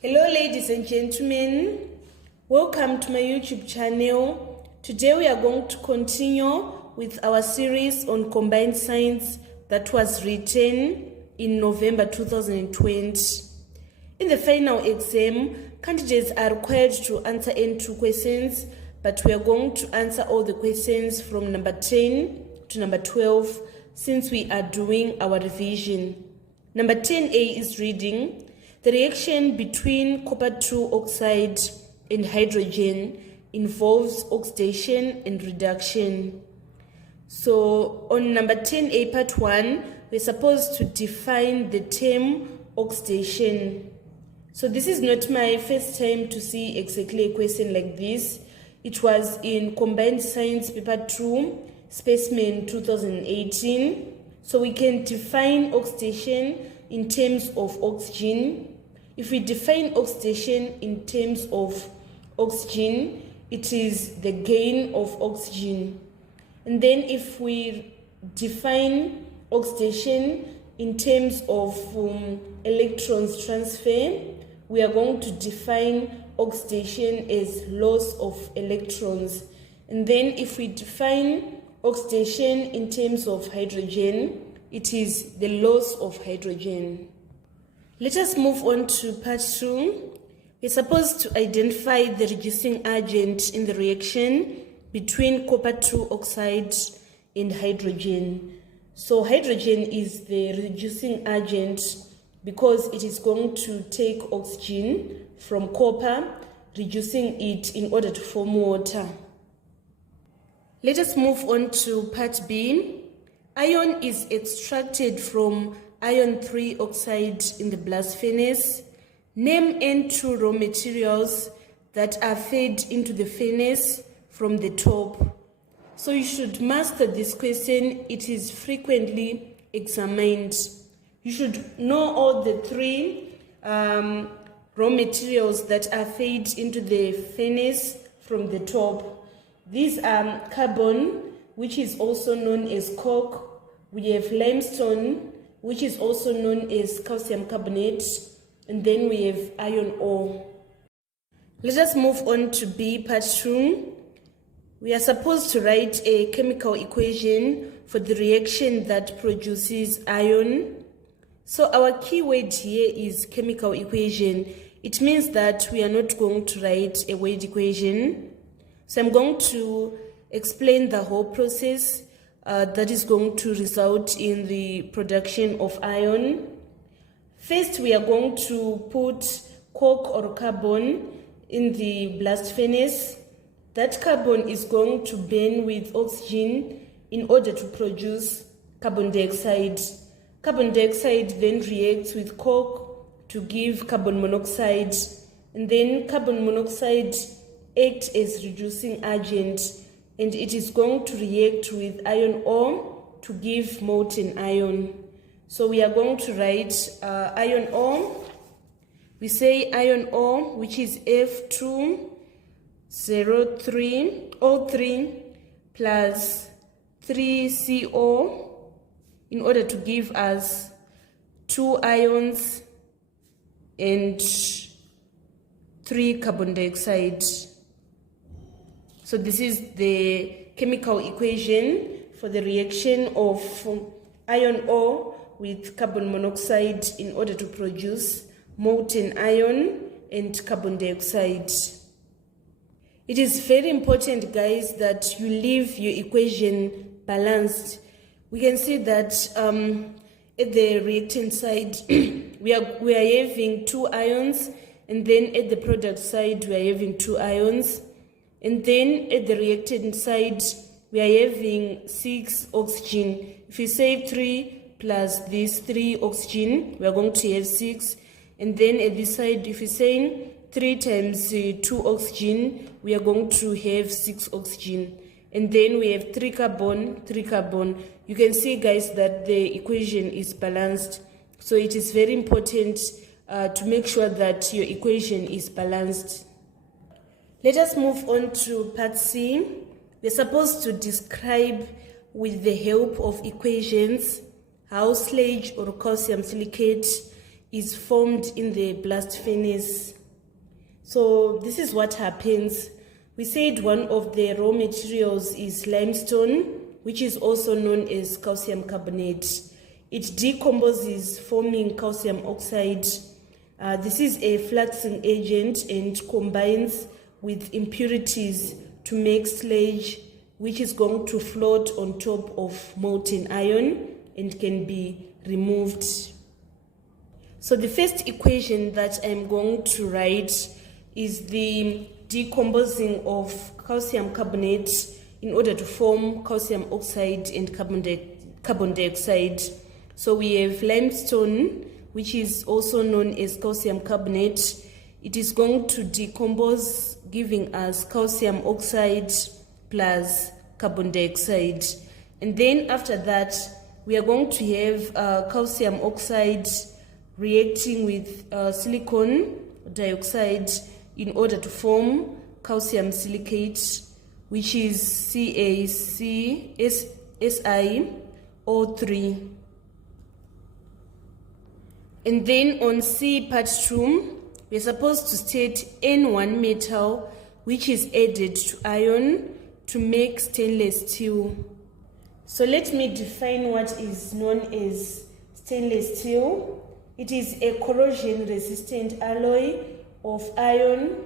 Hello ladies and gentlemen, welcome to my YouTube channel. Today we are going to continue with our series on combined science that was written in November 2020. In the final exam, candidates are required to answer N2 questions, but we are going to answer all the questions from number 10 to number 12 since we are doing our revision. Number 10A is reading: the reaction between copper 2 oxide and hydrogen involves oxidation and reduction. So on number 10A part 1, we're supposed to define the term oxidation. So this is not my first time to see exactly a question like this. It was in Combined Science paper 2, specimen 2018. So we can define oxidation in terms of oxygen. If we define oxidation in terms of oxygen, it is the gain of oxygen. And then if we define oxidation in terms of electrons transfer, we are going to define oxidation as loss of electrons. And then if we define oxidation in terms of hydrogen, it is the loss of hydrogen. Let us move on to part 2. We're supposed to identify the reducing agent in the reaction between copper 2 oxide and hydrogen. So hydrogen is the reducing agent because it is going to take oxygen from copper, reducing it in order to form water. Let us move on to part B. Iron is extracted from iron 3 oxide in the blast furnace. Name N2 raw materials that are fed into the furnace from the top. So you should master this question. It is frequently examined. You should know all the 3 raw materials that are fed into the furnace from the top. These are carbon, which is also known as coke. We have limestone, which is also known as calcium carbonate, and then we have iron ore. Let us move on to B part 2. We are supposed to write a chemical equation for the reaction that produces iron. So our key word here is chemical equation. It means that we are not going to write a word equation. So I'm going to explain the whole process that is going to result in the production of iron. First, we are going to put coke or carbon in the blast furnace. That carbon is going to burn with oxygen in order to produce carbon dioxide. Carbon dioxide then reacts with coke to give carbon monoxide, and then carbon monoxide acts as reducing agent, and it is going to react with iron ore to give molten iron. So we are going to write iron ore. We say iron ore, which is F2O3 plus 3CO, in order to give us 2 ions and 3 carbon dioxide. So this is the chemical equation for the reaction of iron ore with carbon monoxide in order to produce molten iron and carbon dioxide. It is very important, guys, that you leave your equation balanced. We can see that at the reactant side, we are having 2 ions, and then at the product side, we are having 2 ions. And then at the reactant side, we are having 6 oxygen. If you say 3 plus this 3 oxygen, we are going to have 6. And then at this side, if you say 3 times 2 oxygen, we are going to have 6 oxygen. And then we have 3 carbon, 3 carbon. You can see, guys, that the equation is balanced. So it is very important to make sure that your equation is balanced. Let us move on to part C. We're supposed to describe with the help of equations how sludge or calcium silicate is formed in the blast furnace. So this is what happens. We said one of the raw materials is limestone, which is also known as calcium carbonate. It decomposes, forming calcium oxide. This is a fluxing agent and combines with impurities to make sludge, which is going to float on top of molten iron and can be removed. So the first equation that I'm going to write is the decomposing of calcium carbonate in order to form calcium oxide and carbon dioxide. So we have limestone, which is also known as calcium carbonate. It is going to decompose, giving us calcium oxide plus carbon dioxide. And then after that, we are going to have calcium oxide reacting with silicon dioxide in order to form calcium silicate, which is CaCSiO3. And then on C part 2, we're supposed to state N1 metal, which is added to iron to make stainless steel. So let me define what is known as stainless steel. It is a corrosion-resistant alloy of iron,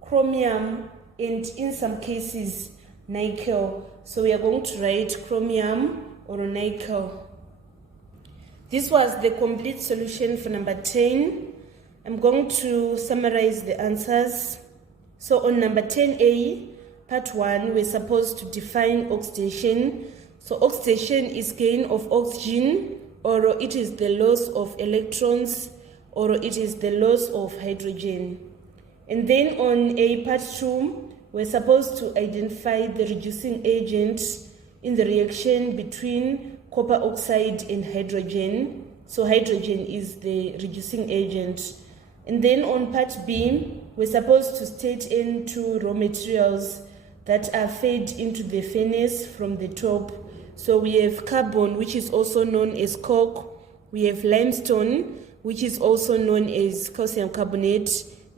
chromium, and in some cases, nickel. So we are going to write chromium or nickel. This was the complete solution for number 10. I'm going to summarize the answers. So on number 10A, part 1, we're supposed to define oxidation. So oxidation is gain of oxygen, or it is the loss of electrons, or it is the loss of hydrogen. And then on A part 2, we're supposed to identify the reducing agent in the reaction between copper oxide and hydrogen. So hydrogen is the reducing agent. And then on part B, we're supposed to state N2 raw materials that are fed into the furnace from the top. So we have carbon, which is also known as coke. We have limestone, which is also known as calcium carbonate,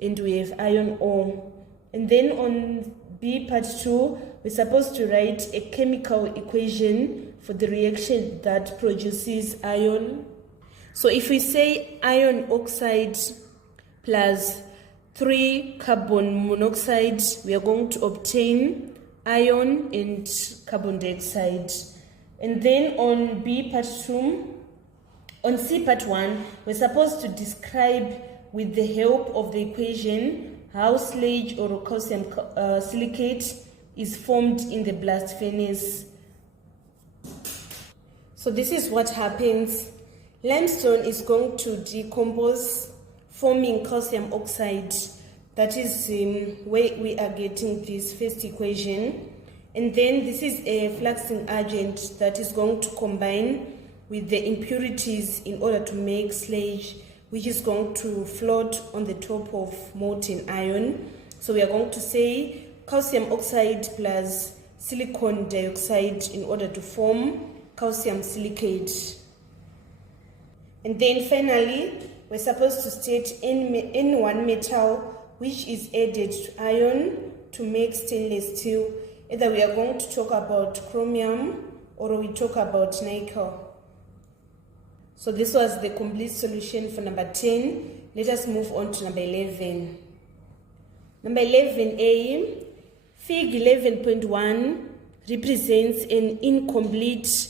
and we have iron ore. And then on B part 2, we're supposed to write a chemical equation for the reaction that produces iron. So if we say iron oxide plus 3 carbon monoxide, we are going to obtain iron and carbon dioxide. And then on B part 2, on C part 1, we're supposed to describe with the help of the equation how sludge or calcium silicate is formed in the blast furnace. So this is what happens. Limestone is going to decompose, forming calcium oxide. That is where we are getting this first equation. And then this is a fluxing agent that is going to combine with the impurities in order to make sludge, which is going to float on the top of molten iron. So we are going to say calcium oxide plus silicon dioxide in order to form calcium silicate. And then finally, we're supposed to state N1 metal, which is added to iron to make stainless steel. Either we are going to talk about chromium or we talk about nickel. So this was the complete solution for number 10. Let us move on to number 11. Number 11A, Fig 11.1 represents an incomplete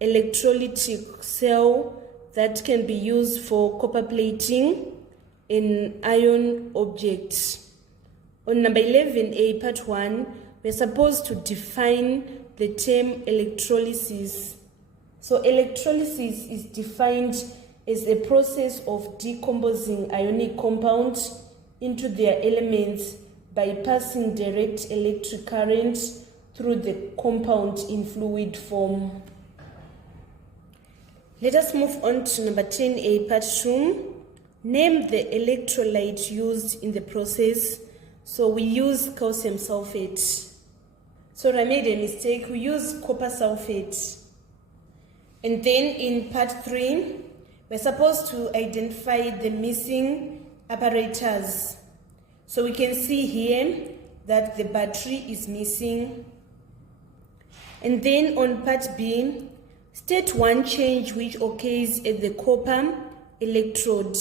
electrolytic cell that can be used for copper plating in iron objects. On number 11A, part 1, we're supposed to define the term electrolysis. So electrolysis is defined as a process of decomposing ionic compounds into their elements by passing direct electric current through the compound in fluid form. Let us move on to number 10A, part 2. Name the electrolyte used in the process. So we use calcium sulfate. So I made a mistake. We use copper sulfate. And then in part 3, we're supposed to identify the missing apparatus. So we can see here that the battery is missing. And then on part B, state one change which occurs at the copper electrode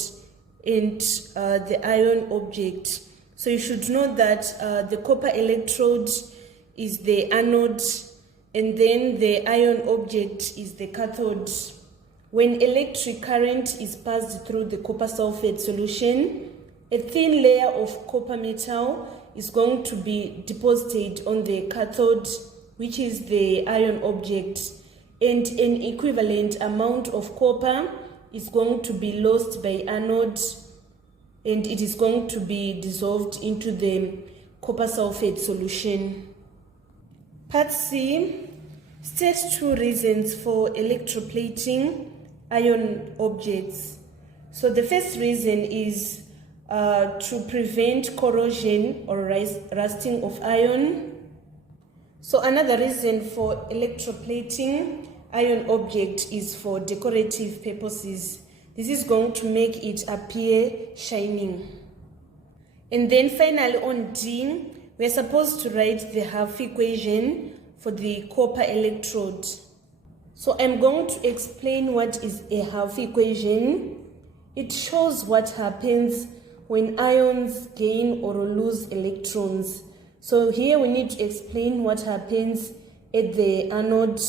and the ion object. So you should know that the copper electrode is the anode, and then the ion object is the cathode. When electric current is passed through the copper sulfate solution, a thin layer of copper metal is going to be deposited on the cathode, which is the ion object, and an equivalent amount of copper is going to be lost by anode, and it is going to be dissolved into the copper sulfate solution. Part C, state two reasons for electroplating ion objects. So the first reason is to prevent corrosion or rusting of iron. So another reason for electroplating ion object is for decorative purposes. This is going to make it appear shining. And then finally on D, we're supposed to write the half equation for the copper electrode. So I'm going to explain what is a half equation. It shows what happens when ions gain or lose electrons. So here we need to explain what happens at the anode.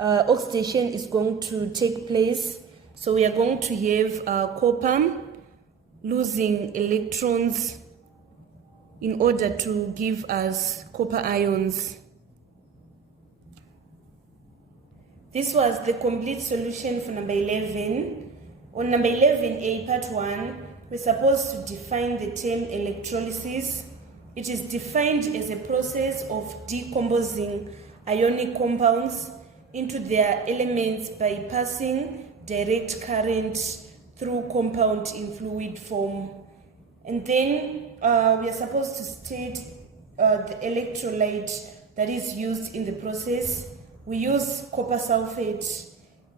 Oxidation is going to take place. So we are going to have copper losing electrons in order to give us copper ions. This was the complete solution for number 11. On number 11A, part 1, we're supposed to define the term electrolysis. It is defined as a process of decomposing ionic compounds into their elements by passing direct current through compound in fluid form. And then we are supposed to state the electrolyte that is used in the process. We use copper sulfate,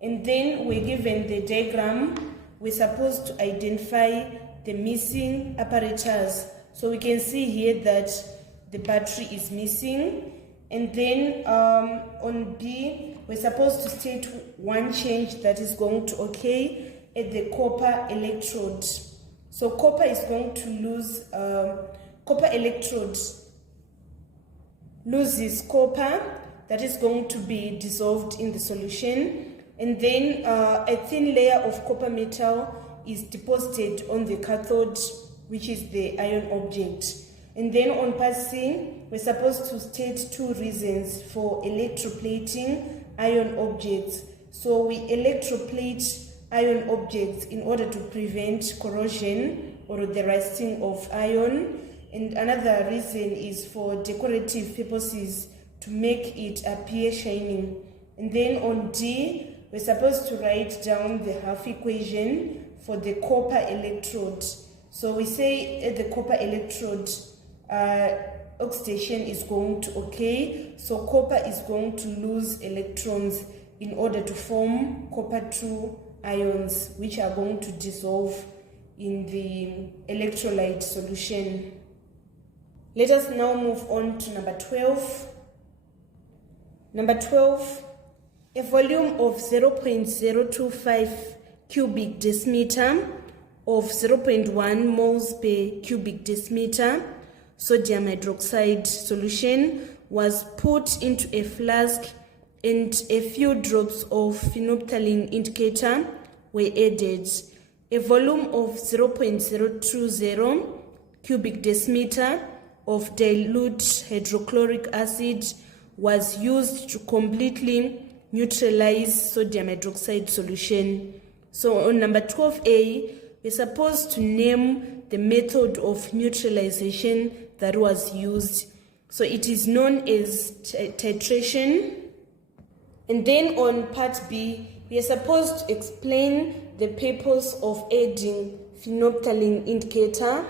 and then we're given the diagram. We're supposed to identify the missing apparatus. So we can see here that the battery is missing. And then on B, we're supposed to state one change that is going to occur at the copper electrode. So copper is going to lose, copper electrode loses copper that is going to be dissolved in the solution. And then a thin layer of copper metal is deposited on the cathode, which is the ion object. And then on part C, we're supposed to state two reasons for electroplating ion objects. So we electroplate ion objects in order to prevent corrosion or the rusting of iron. And another reason is for decorative purposes, to make it appear shining. And then on D, we're supposed to write down the half equation for the copper electrode. So we say at the copper electrode, oxidation is going to occur. So copper is going to lose electrons in order to form copper-2 ions, which are going to dissolve in the electrolyte solution. Let us now move on to number 12. Number 12, a volume of 0.025 cubic decimeter of 0.1 moles per cubic decimeter sodium hydroxide solution was put into a flask, and a few drops of phenolphthalein indicator were added. A volume of 0.020 cubic decimeter of dilute hydrochloric acid was used to completely neutralize sodium hydroxide solution. So on number 12A, we're supposed to name the method of neutralization that was used. So it is known as titration. And then on part B, we are supposed to explain the purpose of adding phenolphthalein indicator.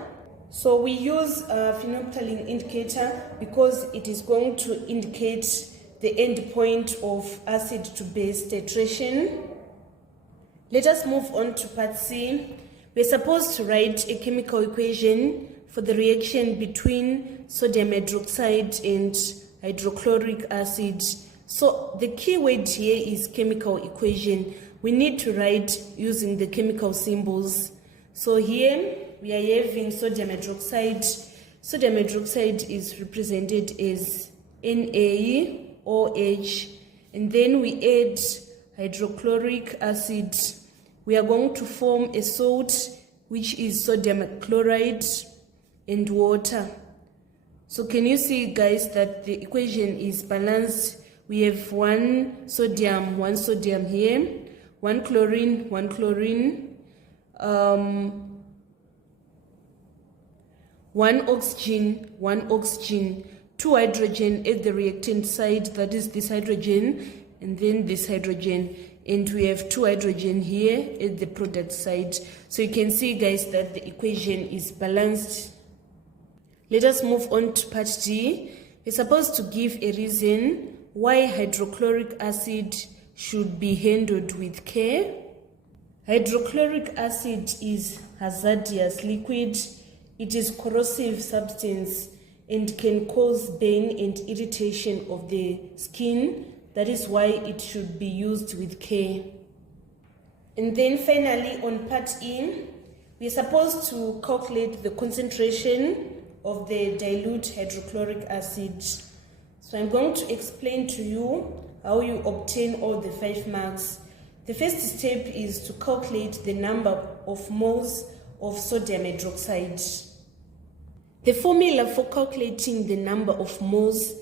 So we use phenolphthalein indicator because it is going to indicate the end point of acid to base titration. Let us move on to part C. We're supposed to write a chemical equation for the reaction between sodium hydroxide and hydrochloric acid. So the key word here is chemical equation. We need to write using the chemical symbols. So here we are having sodium hydroxide. Sodium hydroxide is represented as NaOH, and then we add hydrochloric acid. We are going to form a salt, which is sodium chloride and water. So can you see, guys, that the equation is balanced? We have one sodium here, one chlorine, one oxygen, two hydrogen at the reactant side, that is this hydrogen, and then this hydrogen, and we have two hydrogen here at the product side. So you can see, guys, that the equation is balanced. Let us move on to part D. We're supposed to give a reason why hydrochloric acid should be handled with care. Hydrochloric acid is hazardous liquid. It is corrosive substance and can cause burn and irritation of the skin. That is why it should be used with care. And then finally, on part E, we are supposed to calculate the concentration of the dilute hydrochloric acid. So I'm going to explain to you how you obtain all the 5 marks. The first step is to calculate the number of moles of sodium hydroxide. The formula for calculating the number of moles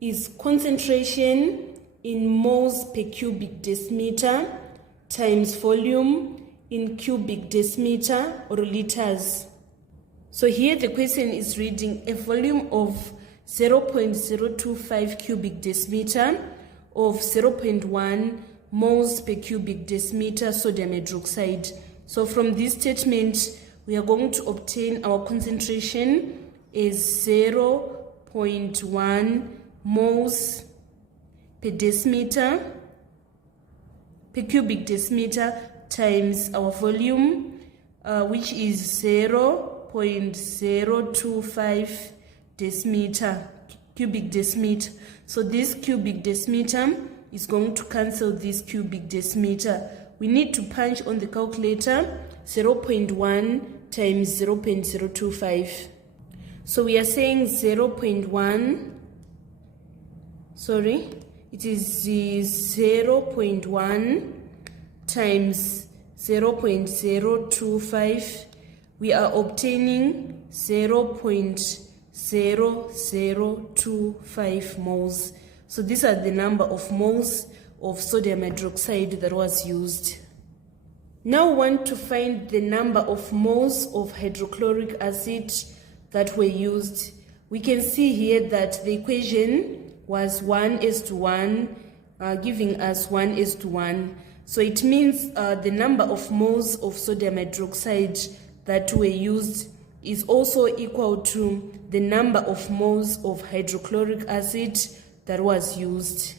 is concentration in moles per cubic decimeter times volume in cubic decimeter or liters. So here the question is reading a volume of 0.025 cubic decimeter of 0.1 moles per cubic decimeter sodium hydroxide. So from this statement, we are going to obtain our concentration is 0.1 moles per decimeter, per cubic decimeter, times our volume, which is 0.025 decimeter, cubic decimeter. So this cubic decimeter is going to cancel this cubic decimeter. We need to punch on the calculator 0.1 times 0.025. So we are saying 0.1, it is 0.1 times 0.025. We are obtaining 0.0025 moles. So these are the number of moles of sodium hydroxide that was used. Now we want to find the number of moles of hydrochloric acid that were used. We can see here that the equation was 1:1, giving us 1:1. So it means the number of moles of sodium hydroxide that were used is also equal to the number of moles of hydrochloric acid that was used.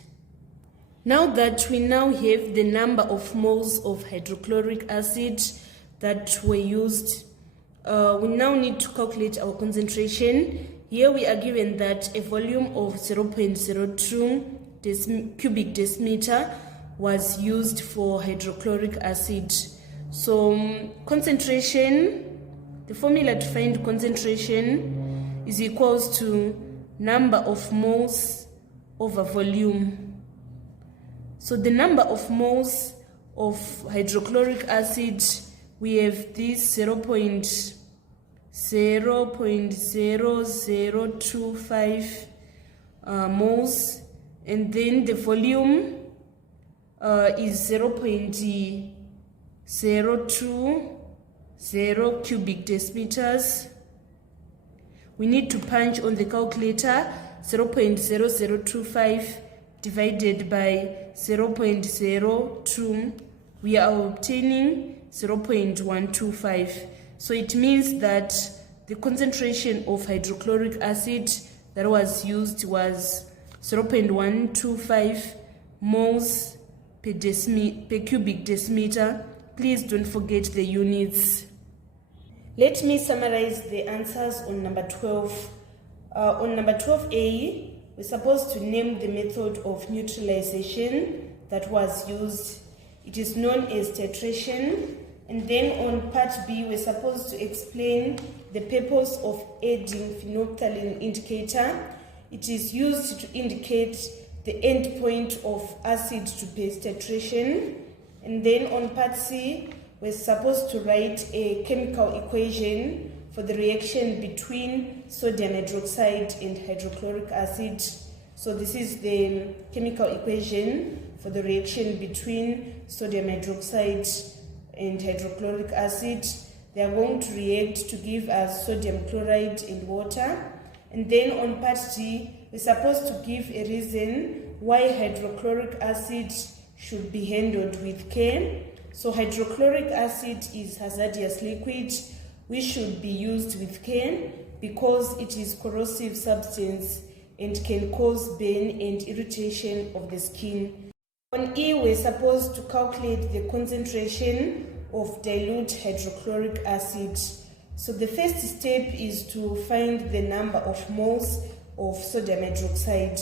Now that we now have the number of moles of hydrochloric acid that were used, we now need to calculate our concentration. Here we are given that a volume of 0.02 cubic decimeter was used for hydrochloric acid. So concentration, the formula to find concentration is equals to number of moles over volume. So the number of moles of hydrochloric acid, we have this 0.0025 moles, and then the volume is 0.020 cubic decimeters. We need to punch on the calculator 0.0025 divided by 0.02. We are obtaining 0.125. So it means that the concentration of hydrochloric acid that was used was 0.125 moles per cubic decimeter, Please don't forget the units. Let me summarize the answers on number 12. On number 12A, we're supposed to name the method of neutralization that was used. It is known as titration. And then on part B, we're supposed to explain the purpose of adding phenolphthalein indicator. It is used to indicate the end point of acid to base titration. And then on part C, we're supposed to write a chemical equation for the reaction between sodium hydroxide and hydrochloric acid. So this is the chemical equation for the reaction between sodium hydroxide and hydrochloric acid. They are going to react to give us sodium chloride and water. And then on part D, we're supposed to give a reason why hydrochloric acid should be handled with care. So hydrochloric acid is hazardous liquid which should be used with care because it is corrosive substance and can cause burn and irritation of the skin. On E, we're supposed to calculate the concentration of dilute hydrochloric acid. So the first step is to find the number of moles of sodium hydroxide.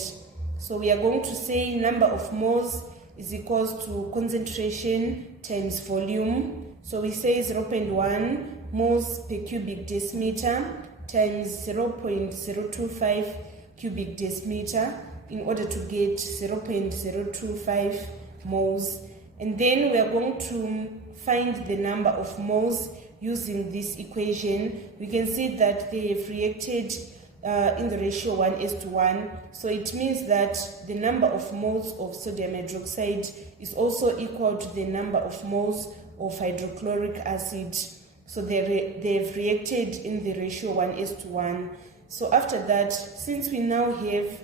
So we are going to say number of moles is equals to concentration times volume. So we say 0.1 moles per cubic decimeter times 0.025 cubic decimeter in order to get 0.025 moles. And then we are going to find the number of moles using this equation. We can see that they have reacted in the ratio 1:1. So it means that the number of moles of sodium hydroxide is also equal to the number of moles of hydrochloric acid. So they've reacted in the ratio 1:1. So after that, since we now have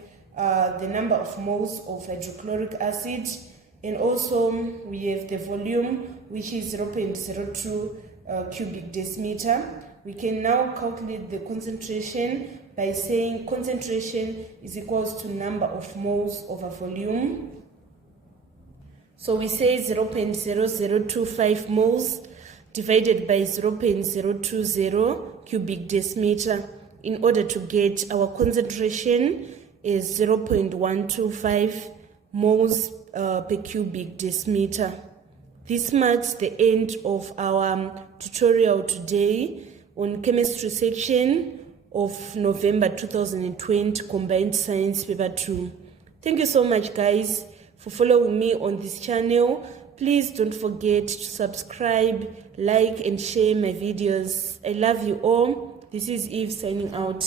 the number of moles of hydrochloric acid, and also we have the volume, which is 0.02 cubic decimeter, we can now calculate the concentration by saying concentration is equals to number of moles over volume. So we say 0.0025 moles divided by 0.020 cubic decimeter in order to get our concentration is 0.125 moles per cubic decimeter. This marks the end of our tutorial today on chemistry section of November 2020 Combined Science Paper 2. Thank you so much, guys, for following me on this channel. Please don't forget to subscribe, like, and share my videos. I love you all. This is Eve signing out.